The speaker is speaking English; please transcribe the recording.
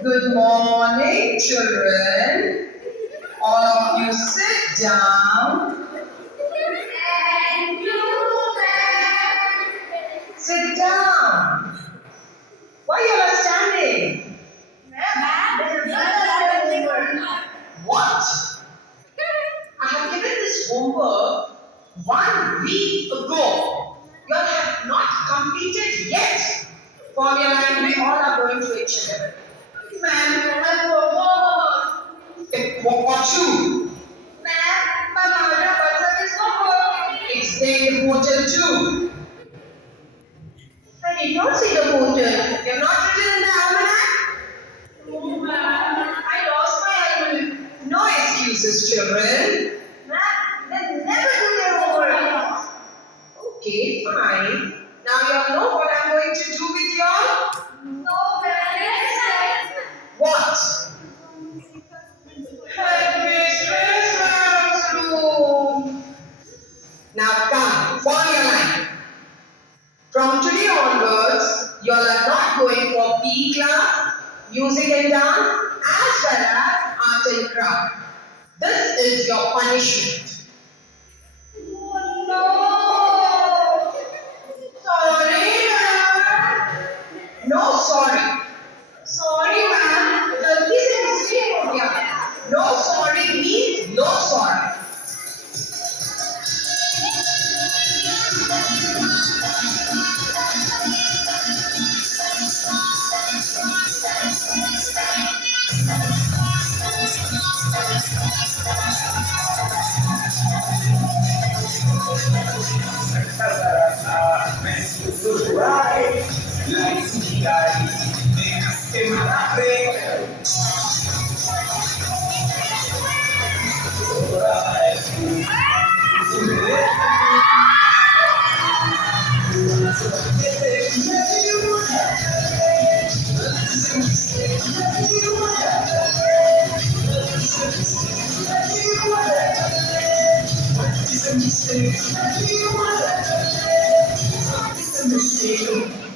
Good morning, children. All of you sit down. Sit down. Why you are standing? What? I have given this homework 1 week ago. You all have not completed yet. Formula and we all are going to HLM. Ma'am, I'm homework. What you? Ma'am, my mother WhatsApp is not working. It's there in the portal too. I did not see the portal. You have not written in the almanac? No, ma'am. I lost my excuses, children. Ma'am, they never do their homework. Okay, fine. Now you all know what I'm going to do with you all? No, ma'am. What? Headmistress room. Now come, form your line. From today onwards, you all are not going for PE class, music and dance, as well as art and craft. This is your punishment. No. Sorry, ma'am. No sorry. Sorry, ma'am. गलती से mistake हो गया. No sorry means no sorry. Right, like CI, in my It's a mistake.